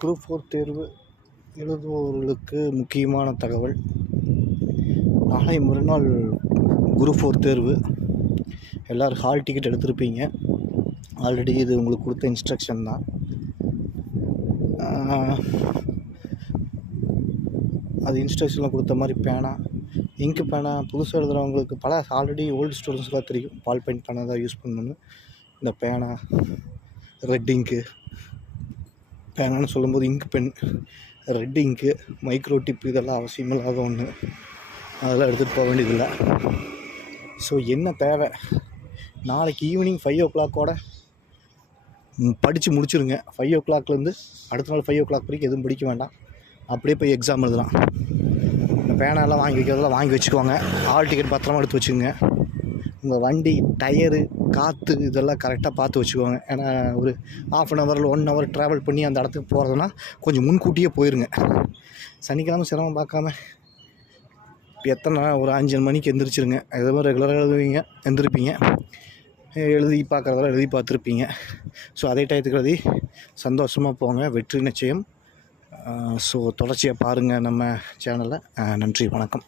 Group 4 தேர்வு எழுதுபவர்களுக்கு முக்கியமான தகவல். நாளை மறுநாள் குரூப் 4 தேர்வு. எல்லோரும் ஹால் டிக்கெட் எடுத்திருப்பீங்க. ஆல்ரெடி இது உங்களுக்கு கொடுத்த இன்ஸ்ட்ரக்ஷன் தான். அது இன்ஸ்ட்ரக்ஷனில் கொடுத்த மாதிரி பேனா, இங்கு பேனா புதுசாக எழுதுகிறவங்களுக்கு ஆல்ரெடி ஓல்டு ஸ்டூடெண்ட்ஸ்லாம் தெரியும் பால் பெயிண்ட் பேனா தான் யூஸ் பண்ணணுன்னு. இந்த பேனா, ரெட் இங்கு, பேனான்னு சொல்லும்போது இங்க் பென், ரெட் இங்கு, மைக்ரோ டிப் இதெல்லாம் அவசியமில்லாத ஒன்று. அதெல்லாம் எடுத்துகிட்டு போக வேண்டியதில்லை. ஸோ என்ன தேவை, நாளைக்கு ஈவினிங் 5 o'clock படித்து முடிச்சுருங்க. 5 o'clockலேருந்து அடுத்த நாள் 5 o'clock வரைக்கும் எதுவும் படிக்க வேண்டாம். அப்படியே போய் எக்ஸாம் எழுதலாம். இந்த பேனாலாம் வாங்கி வைக்கிறதெல்லாம் வாங்கி வச்சுக்கோங்க. ஹால் டிக்கெட் பத்திரமா எடுத்து வச்சுக்கோங்க. உங்கள் வண்டி டயரு, காற்று இதெல்லாம் கரெக்டாக பார்த்து வச்சுக்கோங்க. ஏன்னா ஒரு 1/2 hour 1 hour ட்ராவல் பண்ணி அந்த இடத்துக்கு போகிறதுனா கொஞ்சம் முன்கூட்டியே போயிருங்க. சனிக்கிழமை சிரமம் பார்க்காம எத்தனை ஒரு 5 மணிக்கு எந்திரிச்சிருங்க. எதுவும் ரெகுலராக எந்திரிப்பீங்க, எழுதி பார்க்குறதெல்லாம் எழுதி பார்த்துருப்பீங்க. ஸோ அதே டயத்துக்கு எழுதி சந்தோஷமாக போங்க. வெற்றி நிச்சயம். ஸோ தொடர்ச்சியாக பாருங்கள் நம்ம சேனலை. நன்றி, வணக்கம்.